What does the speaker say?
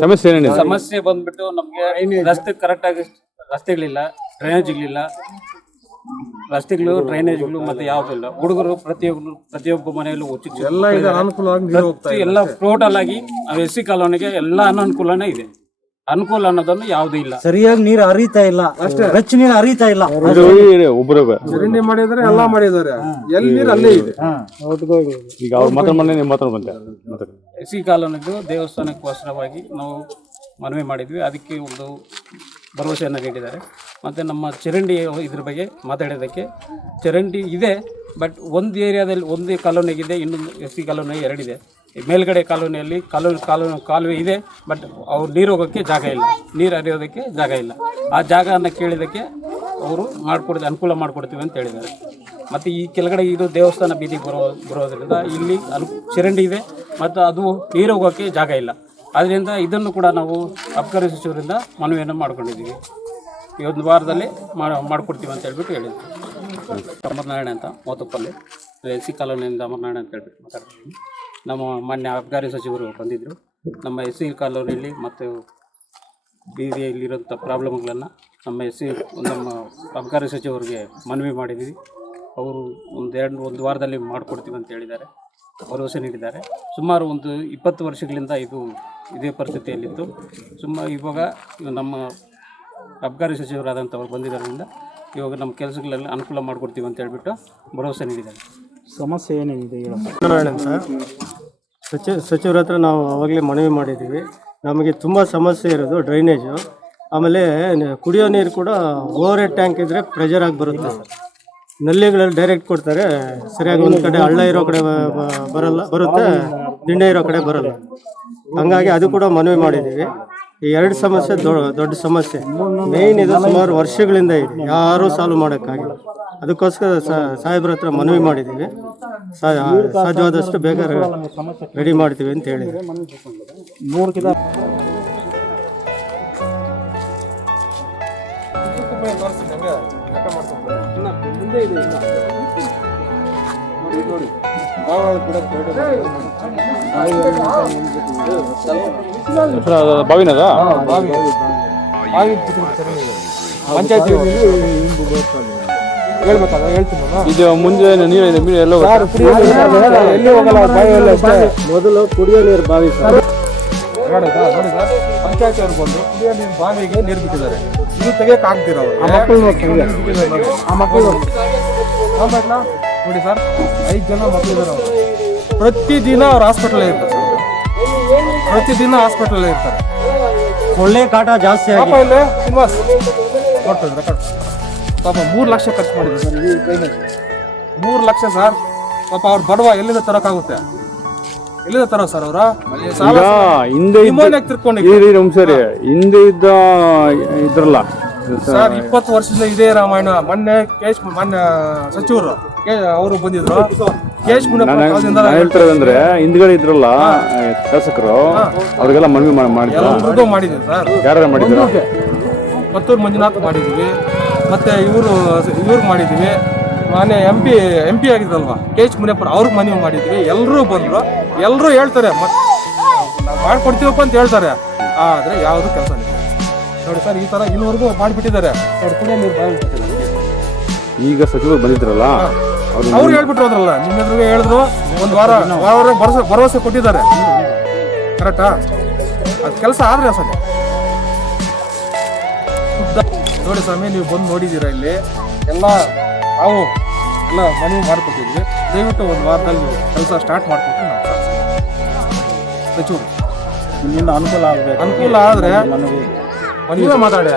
ಸಮಸ್ಯೆ ಬಂದ್ಬಿಟ್ಟು ನಮ್ಗೆ ರಸ್ತೆ ಕರೆಕ್ಟ್ ಆಗಿ ರಸ್ತೆಗಳಿಲ್ಲ, ಡ್ರೈನೇಜ್ಗಳಿಲ್ಲ. ರಸ್ತೆಗಳು, ಡ್ರೈನೇಜ್ಗಳು ಮತ್ತೆ ಯಾವುದಿಲ್ಲ. ಹುಡುಗರು ಪ್ರತಿಯೊಬ್ಬ ಮನೆಯಲ್ಲೂ ಎಲ್ಲ ಟೋಟಲ್ ಆಗಿ SC ಕಾಲೋನಿಗೆ ಎಲ್ಲ ಅನಾನುಕೂಲನೇ ಇದೆ. ಅನುಕೂಲ ಅನ್ನೋದನ್ನು ಯಾವುದೂ ಇಲ್ಲ. ಸರಿಯಾಗಿ ನೀರು ಹರಿತಾ ಇಲ್ಲ, ಹೆಚ್ಚು ನೀರು ಹರಿತಾ ಇಲ್ಲ. ಚರಂಡಿ ಮಾಡಿದ್ರೆ ಎಲ್ಲ ಮಾಡಿದ್ದಾರೆ, ಎಲ್ಲಿ ನೀರು ಅಲ್ಲೇ ಇದೆ. ಈಗ ಅವ್ರ ಮಾತಾಡ್ಬಂತೆ SC ಕಾಲೋನಿಗೂ ದೇವಸ್ಥಾನಕ್ಕೋಸ್ಕರವಾಗಿ ನಾವು ಮನವಿ ಮಾಡಿದ್ವಿ. ಅದಕ್ಕೆ ಒಂದು ಭರವಸೆಯನ್ನು ನೀಡಿದ್ದಾರೆ. ಮತ್ತು ನಮ್ಮ ಚರಂಡಿ ಇದ್ರ ಬಗ್ಗೆ ಮಾತಾಡೋದಕ್ಕೆ ಚರಂಡಿ ಇದೆ, ಬಟ್ ಒಂದು ಏರಿಯಾದಲ್ಲಿ ಒಂದು ಕಾಲೋನಿಗಿದೆ, ಇನ್ನೊಂದು SC ಕಾಲೋನಿ ಎರಡಿದೆ. ಮೇಲ್ಗಡೆ ಕಾಲೋನಿಯಲ್ಲಿ ಕಾಲುವೆ ಇದೆ, ಬಟ್ ಅವ್ರು ನೀರು ಹೋಗೋಕ್ಕೆ ಜಾಗ ಇಲ್ಲ, ನೀರು ಹರಿಯೋದಕ್ಕೆ ಜಾಗ ಇಲ್ಲ. ಆ ಜಾಗವನ್ನು ಕೇಳಿದ್ದಕ್ಕೆ ಅವರು ಅನುಕೂಲ ಮಾಡಿಕೊಡ್ತೀವಿ ಅಂತ ಹೇಳಿದ್ದಾರೆ. ಮತ್ತು ಈ ಕೆಳಗಡೆ ಇದು ದೇವಸ್ಥಾನ ಬೀದಿಗೆ ಬರೋದ್ರಿಂದ ಇಲ್ಲಿ ಚರಂಡಿ ಇದೆ ಮತ್ತು ಅದು ನೀರು ಹೋಗೋಕ್ಕೆ ಜಾಗ ಇಲ್ಲ. ಆದ್ದರಿಂದ ಇದನ್ನು ಕೂಡ ನಾವು ಅಬಕಾರಿ ಸಚಿವರಿಂದ ಮನವಿಯನ್ನು ಮಾಡ್ಕೊಂಡಿದ್ದೀವಿ. ಈ ಒಂದು ವಾರದಲ್ಲಿ ಮಾಡಿಕೊಡ್ತೀವಿ ಅಂತ ಹೇಳ್ಬಿಟ್ಟು ಹೇಳಿದ್ವಿ. ಅಮರನಾರಾಯಣ ಅಂತ ಮೋತಪ್ಪಲ್ಲಿ SC ಕಾಲೋನಿಯಿಂದ ಅಮರನಾರಾಯಣ ಅಂತ ಹೇಳ್ಬಿಟ್ಟು ಮಾತಾಡ್ತೀವಿ. ನಮ್ಮ ಮಾನ್ಯ ಅಬಕಾರಿ ಸಚಿವರು ಬಂದಿದ್ದರು. ನಮ್ಮ SC ಕಾಲೋನಿಯಲ್ಲಿ ಮತ್ತು ಬೀದಿಯಲ್ಲಿರೋಂಥ ಪ್ರಾಬ್ಲಮ್ಗಳನ್ನು ನಮ್ಮ ಅಬಕಾರಿ ಸಚಿವರಿಗೆ ಮನವಿ ಮಾಡಿದ್ದೀವಿ. ಅವರು ಒಂದು ವಾರದಲ್ಲಿ ಮಾಡಿಕೊಡ್ತೀವಿ ಅಂತ ಹೇಳಿದ್ದಾರೆ, ಭರವಸೆ ನೀಡಿದ್ದಾರೆ. ಸುಮಾರು ಒಂದು 20 ವರ್ಷಗಳಿಂದ ಇದೇ ಪರಿಸ್ಥಿತಿಯಲ್ಲಿತ್ತು. ಇವಾಗ ನಮ್ಮ ಅಬಕಾರಿ ಸಚಿವರಾದಂಥವ್ರು ಬಂದಿರೋದ್ರಿಂದ ಇವಾಗ ನಮ್ಮ ಕೆಲಸಗಳೆಲ್ಲ ಅನುಕೂಲ ಮಾಡಿಕೊಡ್ತೀವಿ ಅಂತ ಹೇಳ್ಬಿಟ್ಟು ಭರವಸೆ ನೀಡಿದ್ದಾರೆ. ಸಮಸ್ಯೆ ಏನೇನಿದೆ ನಾರಾಯಣ ಅಂತ ಸಚಿವರ ಹತ್ರ ನಾವು ಆವಾಗಲೇ ಮನವಿ ಮಾಡಿದ್ದೀವಿ. ನಮಗೆ ತುಂಬ ಸಮಸ್ಯೆ ಇರೋದು ಡ್ರೈನೇಜು, ಆಮೇಲೆ ಕುಡಿಯೋ ನೀರು ಕೂಡ ಓವರ್ ಹೆಡ್ ಟ್ಯಾಂಕ್ ಇದ್ದರೆ ಪ್ರೆಷರ್ ಆಗಿ ಬರುತ್ತೆ ಸರ್. ನಲ್ಲಿಗಳಲ್ಲಿ ಡೈರೆಕ್ಟ್ ಕೊಡ್ತಾರೆ, ಸರಿಯಾಗಿ ಒಂದು ಕಡೆ ಹಳ್ಳ ಇರೋ ಕಡೆ ಬರುತ್ತೆ, ದಿಂಡೆ ಇರೋ ಕಡೆ ಬರಲ್ಲ. ಹಂಗಾಗಿ ಅದು ಕೂಡ ಮನವಿ ಮಾಡಿದ್ದೀವಿ. ಈ ಎರಡು ಸಮಸ್ಯೆ ದೊಡ್ಡ ಸಮಸ್ಯೆ. ಮೇಯ್ನ್ ಇದು ಸುಮಾರು ವರ್ಷಗಳಿಂದ ಇದೆ, ಯಾರೂ ಸಾಲ್ವ್ ಮಾಡೋಕ್ಕಾಗಿಲ್ಲ. ಅದಕ್ಕೋಸ್ಕರ ಸಾಹೇಬ್ರ ಹತ್ರ ಮನವಿ ಮಾಡಿದ್ದೀವಿ. ಸಾಧ್ಯವಾದಷ್ಟು ಬೇಗ ರೆಡಿ ಮಾಡ್ತೀವಿ ಅಂತ ಹೇಳಿದ್ರು. ಬಾವಿನದ ಪಂಚಾಯತಿ ಇದು ಮುಂದೆ ನೀರು ಎಲ್ಲ ಎಲ್ಲಿ ಹೋಗಲ್ಲ, ಮೊದಲು ಕುಡಿಯೋ ನೀರು ಬಾವಿ ಸರ್. ನೋಡಿ ಸರ್, ಪಂಚಾಯತಿ ಅವ್ರು ಬಂದು ಕುಡಿಯೋ ನೀರು ಬಾವಿಗೆ ನೀರು ಬಿಟ್ಟಿದ್ದಾರೆ. ಇದು ತೆಗಿಯಕ್ಕೆ ಆಗ್ತಿರೋ ನೋಡಿ ಸರ್, 5 ಜನ ಮಕ್ಕಳಿದ್ದಾರೆ. ಪ್ರತಿದಿನ ಅವ್ರು ಹಾಸ್ಪಿಟಲ್ ಇರ್ತಾರೆ ಸರ್, ಪ್ರತಿದಿನ ಹಾಸ್ಪಿಟಲ್ ಇರ್ತಾರೆ. ಒಳ್ಳೆ ಕಾಟ ಜಾಸ್ತಿ ಪಾಪ ಇಲ್ಲೇ ಶ್ರೀನಿವಾಸ್ ಕೊಡ್ತಿದ್ರು ಪಾಪ 3 ಲಕ್ಷ ಖರ್ಚು ಮಾಡಿದ್ರು ಸರ್. ಈ ಟ್ರೈನೇಜ್ 3 ಲಕ್ಷ ಸರ್. ಪಾಪ ಅವ್ರು ಬಡವ, ಎಲ್ಲಿಂದ ತರೋಕ್ಕಾಗುತ್ತೆ? ಎಲ್ಲಿಂದ ತರೋ ಸರ್ ಅವ್ರ? ಹಿಂದೆ ಇದ್ರಲ್ಲ ಸರ್ 20 ವರ್ಷದಿಂದ ಇದೇ ರಾಮಾಯಣ. ಮೊನ್ನೆ ಸಚಿವರು ಅವರು ಬಂದಿದ್ರು. ಹೇಳ್ತಾರಂದ್ರೆ ಹಿಂದ್ಗಡೆ ಇದ್ರಲ್ಲ ಶಾಸಕರು, ಅವ್ರಿಗೆಲ್ಲ ಮನವಿ ಮಾಡಿದ್ರು ಸರ್. ಯಾರು ಮಾಡಿದ್ರು? ಮತ್ತೂರು ಮಂಜುನಾಥ್ ಮಾಡಿದ್ವಿ, ಮತ್ತೆ ಇವ್ರು ಮಾಡಿದ್ವಿ. ಮಾನ್ಯ MP ಆಗಿದ್ರಲ್ವಾ KH ಮುನಿಯಪ್ಪರು, ಅವ್ರಿಗೆ ಮನವಿ ಮಾಡಿದ್ವಿ. ಎಲ್ಲರೂ ಬಂದ್ರು, ಎಲ್ಲರೂ ಹೇಳ್ತಾರೆ ಮಾಡ್ಕೊಡ್ತೀವಪ್ಪ ಅಂತ ಹೇಳ್ತಾರೆ, ಆದ್ರೆ ಯಾವುದು ಕೆಲಸ ಇಲ್ಲ ನೋಡಿ ಸರ್. ಈ ತರ ಇನ್ನೂವರೆಗೂ ಮಾಡಿಬಿಟ್ಟಿದ್ದಾರೆ ನೋಡಿ, ಕುಡಿಯೋ ನೀರು ಬಾಯ್ಬಿಟ್ಟಿದ್ದಾರೆ. ಈಗ ಸಚಿವರು ಬಂದಿದ್ರಲ್ಲ, ಅವ್ರು ಹೇಳ್ಬಿಟ್ರು ಹೋದ್ರಲ್ಲ, ನಿಮ್ಮ ಎದುರಿಗೆ ಹೇಳಿದ್ರು. ಒಂದು ವಾರ ಭರವಸೆ ಕೊಟ್ಟಿದ್ದಾರೆ, ಕರೆಕ್ಟಾ? ಅದು ಕೆಲಸ ಆದ್ರೆ ಸರ್ ನೋಡಿ ಸ್ವಾಮಿ, ನೀವು ಬಂದು ನೋಡಿದ್ದೀರಾ ಇಲ್ಲಿ ಎಲ್ಲ. ನಾವು ಎಲ್ಲ ಮನವಿ ಮಾಡ್ಕೊಟ್ಟಿದ್ವಿ. ದಯವಿಟ್ಟು ಒಂದು ವಾರದಲ್ಲಿ ನೀವು ಕೆಲಸ ಸ್ಟಾರ್ಟ್ ಮಾಡ್ಕೊಟ್ಟು ನಾವು ಸಚಿವರು ನಿಮ್ಮಿಂದ ಅನುಕೂಲ ಆಗಬೇಕು. ಅನುಕೂಲ ಆದರೆ ಮನವಿ ಮಾತಾಡ್ಯ